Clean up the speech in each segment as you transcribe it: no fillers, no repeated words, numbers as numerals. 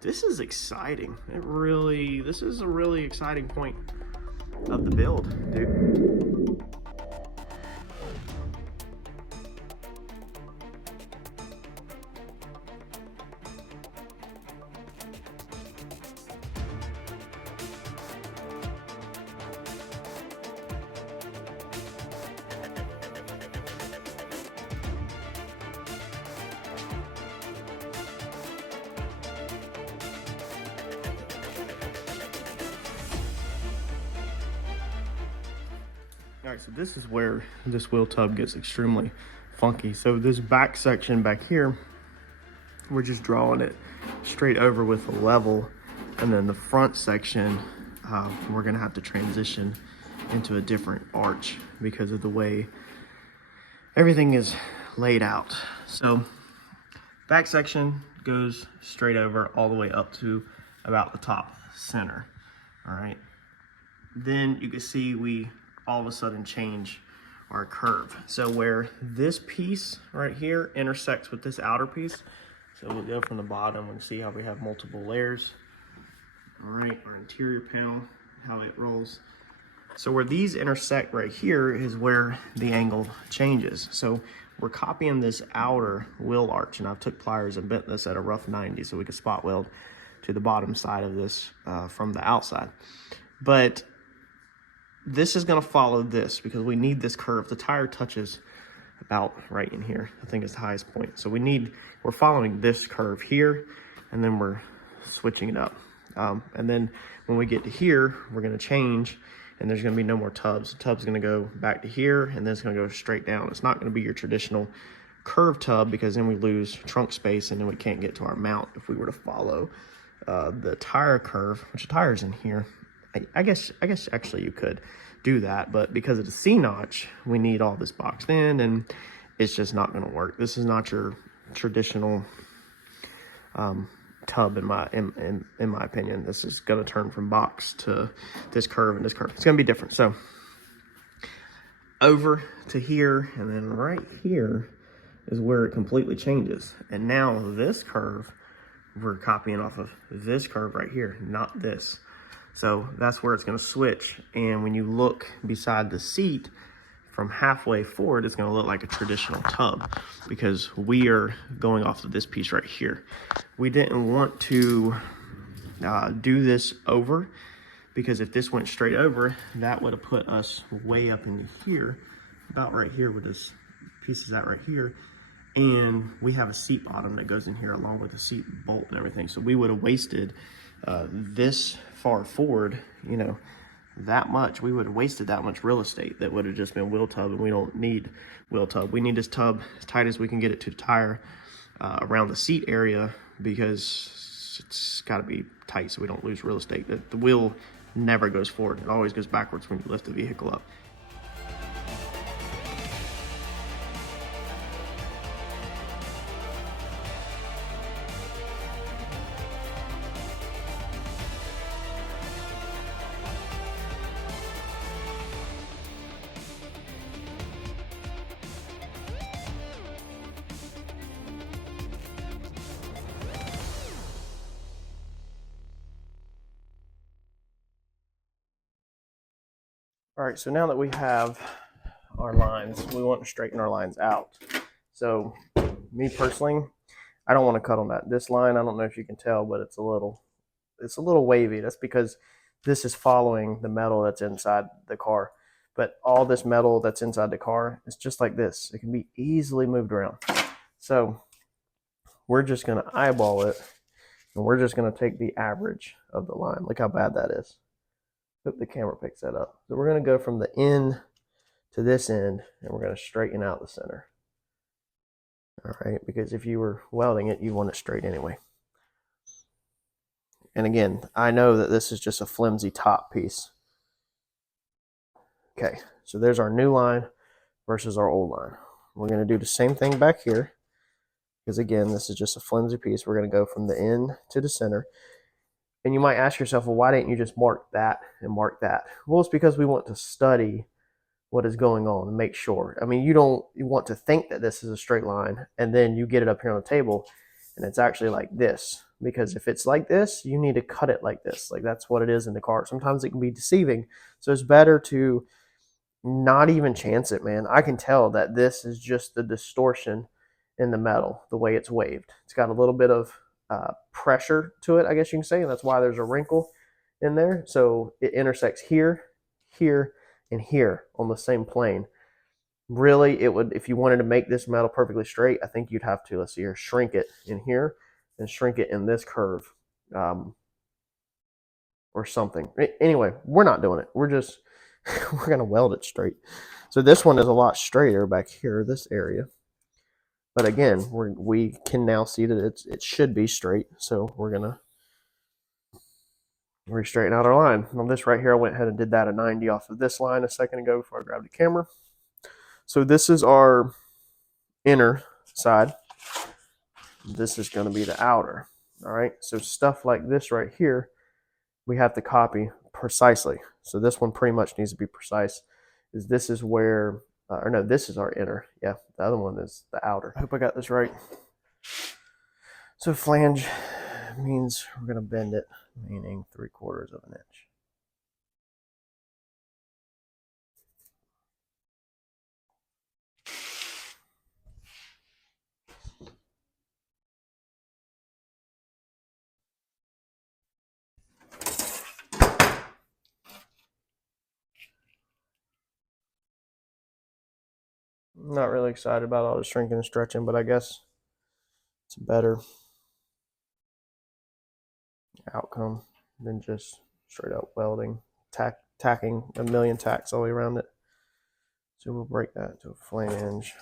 this is exciting. This is a really exciting point of the build, dude. All right, so this is where this wheel tub gets extremely funky. So this back section back here, we're just drawing it straight over with a level. And then the front section, we're gonna have to transition into a different arch because of the way everything is laid out. So back section goes straight over all the way up to about the top center, all right? Then you can see we all of a sudden change our curve. So where this piece right here intersects with this outer piece, so we'll go from the bottom and see how we have multiple layers. All right, our interior panel, how it rolls. So where these intersect right here is where the angle changes. So we're copying this outer wheel arch, and I've took pliers and bent this at a rough 90 so we could spot weld to the bottom side of this from the outside. But this is going to follow this because we need this curve. The tire touches about right in here. I think it's the highest point. So we're following this curve here, and then we're switching it up. And then when we get to here, we're going to change, and there's going to be no more tubs. The tub's going to go back to here, and then it's going to go straight down. It's not going to be your traditional curve tub because then we lose trunk space, and then we can't get to our mount if we were to follow the tire curve, which the tire's in here. I guess actually you could do that, but because of the C-notch, we need all this boxed in, and it's just not going to work. This is not your traditional tub in my opinion. This is going to turn from box to this curve and this curve. It's going to be different. So over to here, and then right here is where it completely changes. And now this curve, we're copying off of this curve right here, not this. So that's where it's going to switch. And when you look beside the seat from halfway forward, it's going to look like a traditional tub because we are going off of this piece right here. We didn't want to do this over because if this went straight over, that would have put us way up into here, about right here where this piece is at right here. And we have a seat bottom that goes in here along with the seat bolt and everything. So we would have wasted this far forward, you know, that much. We would have wasted that much real estate that would have just been wheel tub, and we don't need wheel tub. We need this tub as tight as we can get it to the tire around the seat area because it's got to be tight so we don't lose real estate. The wheel never goes forward. It always goes backwards when you lift the vehicle up. All right, so now that we have our lines, we want to straighten our lines out. So me personally, I don't want to cut on that. This line, I don't know if you can tell, but it's a little wavy. That's because this is following the metal that's inside the car. But all this metal that's inside the car is just like this. It can be easily moved around. So we're just going to eyeball it, and we're just going to take the average of the line. Look how bad that is. Hope the camera picks that up. So we're going to go from the end to this end, and we're going to straighten out the center. All right, because if you were welding it, you want it straight anyway. And again, I know that this is just a flimsy top piece. Okay, so there's our new line versus our old line. We're going to do the same thing back here, because again, this is just a flimsy piece. We're going to go from the end to the center. And you might ask yourself, well, why didn't you just mark that and mark that? Well, it's because we want to study what is going on and make sure. I mean, you want to think that this is a straight line, and then you get it up here on the table, and it's actually like this. Because if it's like this, you need to cut it like this. Like that's what it is in the car. Sometimes it can be deceiving. So it's better to not even chance it, man. I can tell that this is just the distortion in the metal, the way it's waved. It's got a little bit of pressure to it, I guess you can say, and that's why there's a wrinkle in there. So it intersects here, here, and here on the same plane. Really, it would, if you wanted to make this metal perfectly straight, I think you'd have to, let's see here, shrink it in here and shrink it in this curve, or something. Anyway, we're not doing it. We're just, we're going to weld it straight. So this one is a lot straighter back here, this area. But again, we can now see that it should be straight. So we're going to re-straighten out our line. On this right here, I went ahead and did that at 90 off of this line a second ago before I grabbed the camera. So this is our inner side. This is going to be the outer. All right. So stuff like this right here, we have to copy precisely. So this one pretty much needs to be precise. This is where, or no, this is our inner. Yeah, the other one is the outer. I hope I got this right. So flange means we're going to bend it, meaning 3/4 of an inch. I'm not really excited about all the shrinking and stretching, but I guess it's a better outcome than just straight up welding, tacking a million tacks all the way around it. So we'll break that to a flange.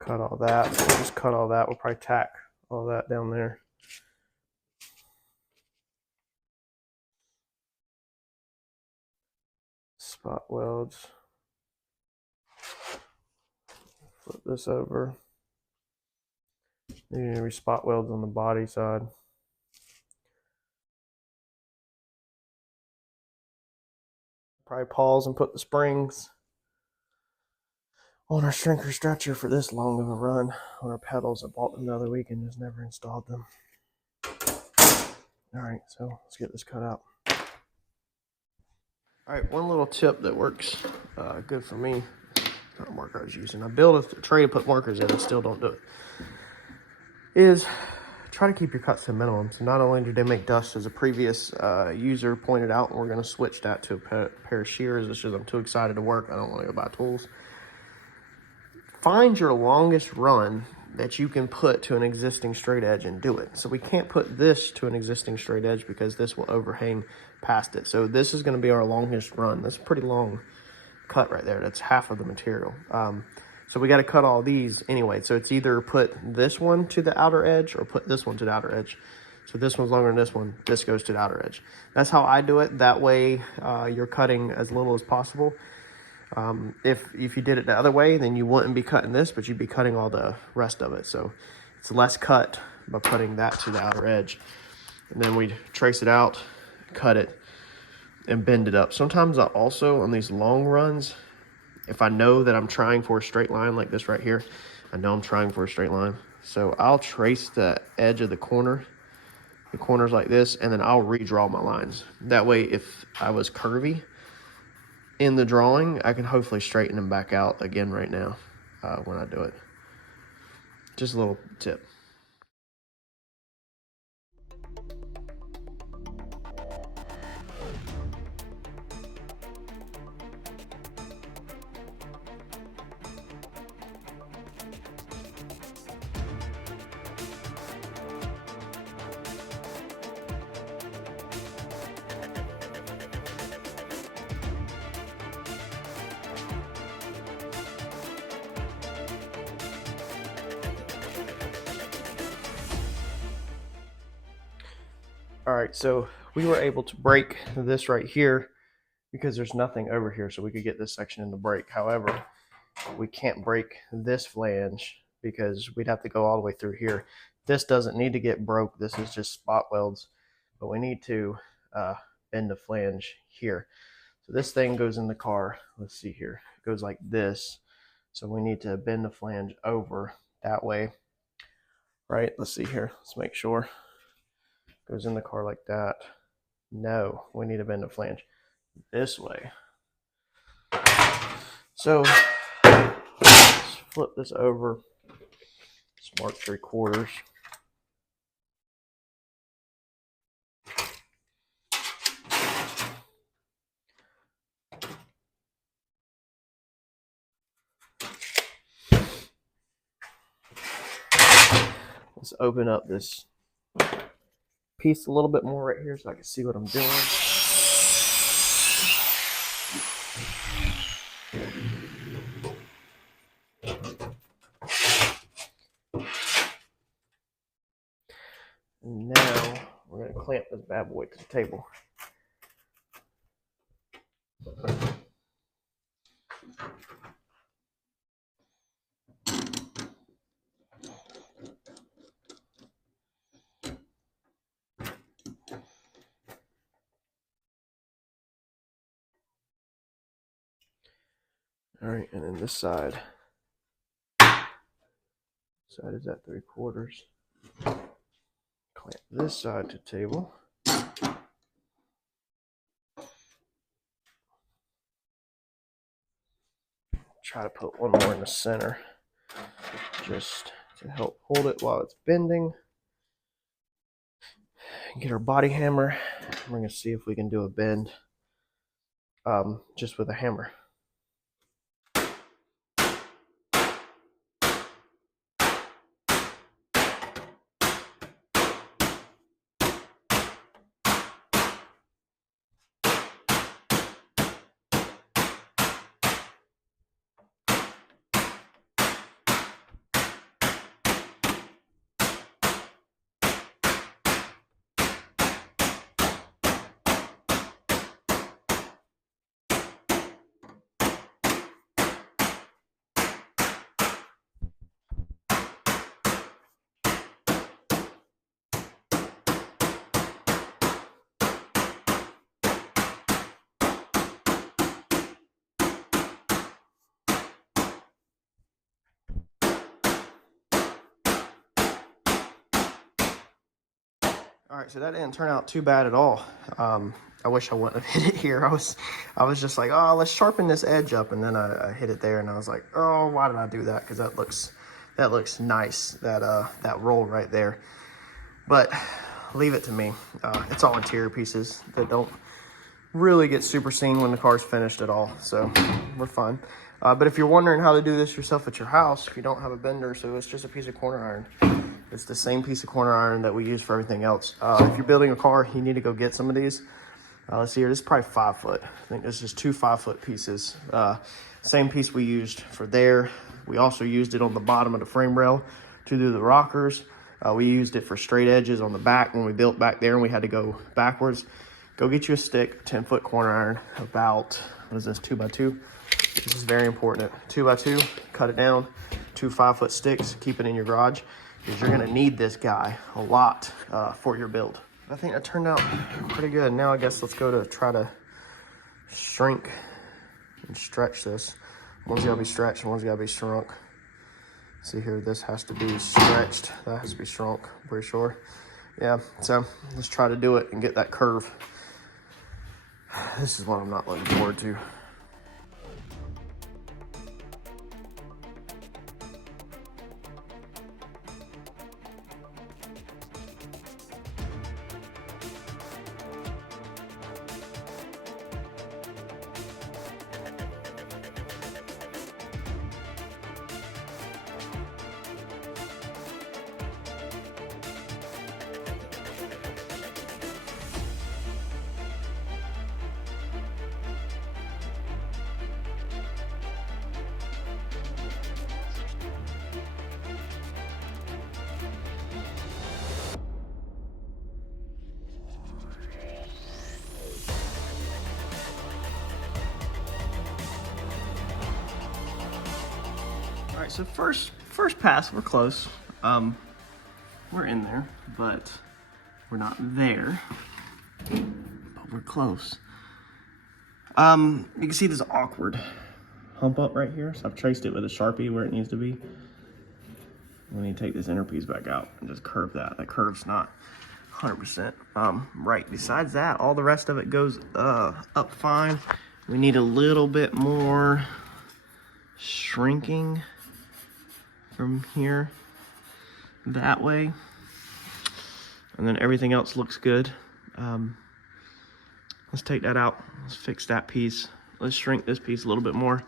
Cut all that. We'll just cut all that. We'll probably tack all that down there. Spot welds. Flip this over. There's going to be spot welds on the body side. Probably pause and put the springs on our shrinker stretcher for this long of a run. On our pedals, I bought them the other week and just never installed them. All right, so let's get this cut out. All right, one little tip that works good for me. Not a marker I was using. I built a tray to put markers in and still don't do it. Is try to keep your cuts to a minimum. So not only did they make dust, as a previous user pointed out, and we're going to switch that to a pair of shears. It's just I'm too excited to work. I don't want to go buy tools. Find your longest run that you can put to an existing straight edge and do it. So we can't put this to an existing straight edge because this will overhang past it. So this is going to be our longest run. That's a pretty long cut right there. That's half of the material. So we got to cut all these anyway. So it's either put this one to the outer edge or put this one to the outer edge. So this one's longer than this one. This goes to the outer edge. That's how I do it. That way you're cutting as little as possible. If you did it the other way, then you wouldn't be cutting this, but you'd be cutting all the rest of it. So it's less cut by putting that to the outer edge. And then we'd trace it out, cut it, and bend it up. Sometimes I also, on these long runs, if I know that I'm trying for a straight line like this right here, I know I'm trying for a straight line. So I'll trace the edge of the corners like this, and then I'll redraw my lines. That way, if I was curvy in the drawing, I can hopefully straighten them back out again right now when I do it. Just a little tip. All right, so we were able to break this right here because there's nothing over here, so we could get this section in the break. However, we can't break this flange because we'd have to go all the way through here. This doesn't need to get broke. This is just spot welds, but we need to bend the flange here. So this thing goes in the car. Let's see here. It goes like this. So we need to bend the flange over that way. Right? Let's see here. Let's make sure. Goes in the car like that. No, we need to bend the flange this way. So let's flip this over. It's marked 3/4. Let's open up this piece a little bit more right here so I can see what I'm doing. And now we're going to clamp this bad boy to the table. All right, and then this side is at 3/4. Clamp this side to table. Try to put one more in the center just to help hold it while it's bending. Get our body hammer. We're going to see if we can do a bend just with a hammer. All right, so that didn't turn out too bad at all. I wish I wouldn't have hit it here. I was just like, oh, let's sharpen this edge up, and then I hit it there, and I was like, oh, why did I do that? Because that looks nice, that roll right there. But leave it to me. It's all interior pieces that don't really get super seen when the car's finished at all, so we're fine. But if you're wondering how to do this yourself at your house, if you don't have a bender, so it's just a piece of corner iron. It's the same piece of corner iron that we use for everything else. If you're building a car, you need to go get some of these. Let's see here, this is probably 5 foot. I think this is 2 5-foot pieces. Same piece we used for there. We also used it on the bottom of the frame rail to do the rockers. We used it for straight edges on the back when we built back there and we had to go backwards. Go get you a stick, 10-foot corner iron, about, what is this, 2x2? This is very important. 2x2, cut it down, 2 5-foot sticks, keep it in your garage, because you're gonna need this guy a lot for your build. I think that turned out pretty good. Now I guess let's go to try to shrink and stretch this. One's gotta be stretched, one's gotta be shrunk. See here, this has to be stretched, that has to be shrunk, I'm pretty sure. Yeah, so let's try to do it and get that curve. This is what I'm not looking forward to. All right, so first pass, we're close. We're in there, but we're not there, but we're close. You can see this awkward hump up right here. So I've traced it with a Sharpie where it needs to be. We need to take this inner piece back out and just curve that. That curve's not 100% right. Besides that, all the rest of it goes up fine. We need a little bit more shrinking from here that way. And then everything else looks good. Let's take that out. Let's fix that piece. Let's shrink this piece a little bit more.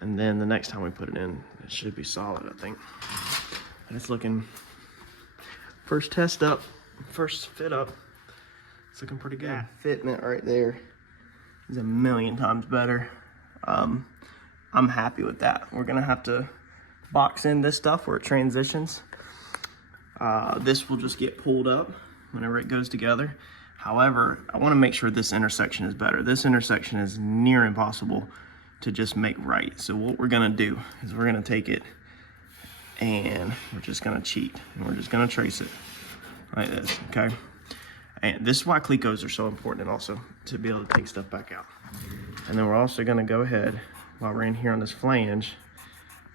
And then the next time we put it in, it should be solid, I think. And it's looking, first test up, first fit up, it's looking pretty good. That fitment right there is a million times better. I'm happy with that. We're gonna have to box in this stuff where it transitions. This will just get pulled up whenever it goes together. However, I wanna make sure this intersection is better. This intersection is near impossible to just make right. So what we're gonna do is we're gonna take it and we're just gonna cheat. And we're just gonna trace it like this, okay? And this is why Clecos are so important, and also to be able to take stuff back out. And then we're also gonna go ahead, while we're in here on this flange,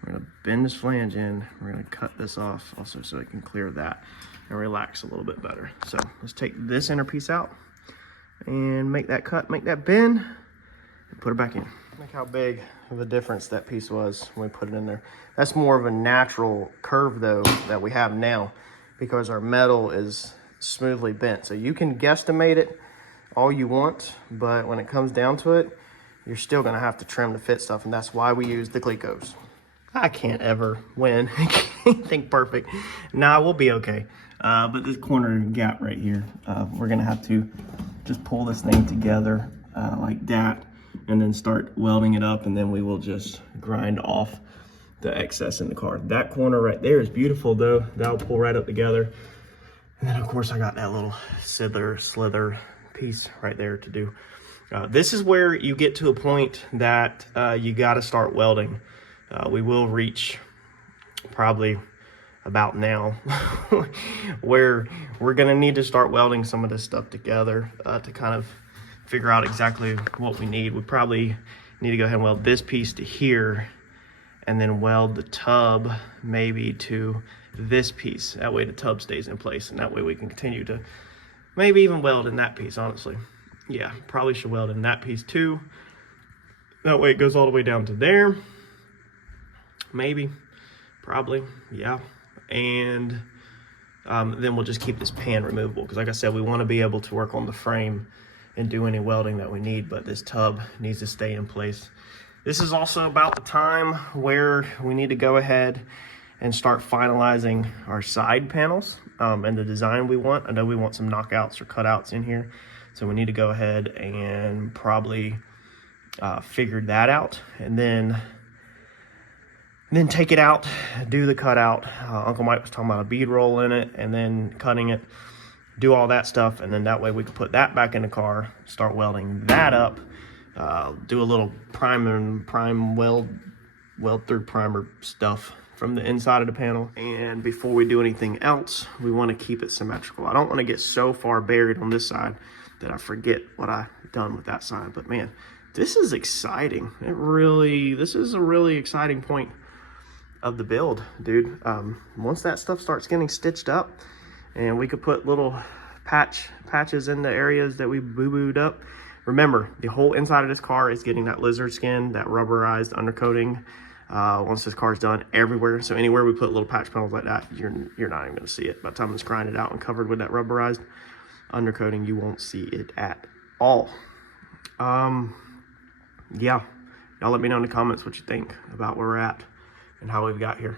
we're gonna bend this flange in, we're gonna cut this off also so it can clear that and relax a little bit better. So let's take this inner piece out and make that cut, make that bend, and put it back in. Look how big of a difference that piece was when we put it in there. That's more of a natural curve though that we have now because our metal is smoothly bent. So you can guesstimate it all you want, but when it comes down to it, you're still gonna have to trim to fit stuff, and that's why we use the Clecos. I can't ever win anything perfect. Nah, we'll be okay. But this corner gap right here, we're gonna have to just pull this thing together like that, and then start welding it up, and then we will just grind off the excess in the car. That corner right there is beautiful though. That'll pull right up together. And then of course I got that little slither piece right there to do. This is where you get to a point that you gotta start welding. We will reach probably about now where we're gonna need to start welding some of this stuff together to kind of figure out exactly what we need. We probably need to go ahead and weld this piece to here and then weld the tub maybe to this piece. That way the tub stays in place, and that way we can continue to maybe even weld in that piece, honestly. Yeah, probably should weld in that piece too. That way it goes all the way down to there. Maybe, probably, yeah. And then we'll just keep this pan removable, because like I said, we want to be able to work on the frame and do any welding that we need, but this tub needs to stay in place. This is also about the time where we need to go ahead and start finalizing our side panels and the design we want. I know we want some knockouts or cutouts in here, so we need to go ahead and probably figure that out, and then take it out, do the cutout. Uncle Mike was talking about a bead roll in it, and then cutting it, do all that stuff, and then that way we can put that back in the car, start welding that up, do a little prime weld through primer stuff from the inside of the panel. And before we do anything else, we want to keep it symmetrical. I don't want to get so far buried on this side that I forget what I've done with that side. But man, this is exciting. This is a really exciting point of the build, dude. Once that stuff starts getting stitched up, and we could put little patches in the areas that we boo-booed up. Remember, the whole inside of this car is getting that lizard skin, that rubberized undercoating. Once this car's done, everywhere. So anywhere we put little patch panels like that, you're not even gonna see it. By the time it's grinded out and covered with that rubberized undercoating, you won't see it at all. Yeah, y'all let me know in the comments what you think about where we're at and how we've got here.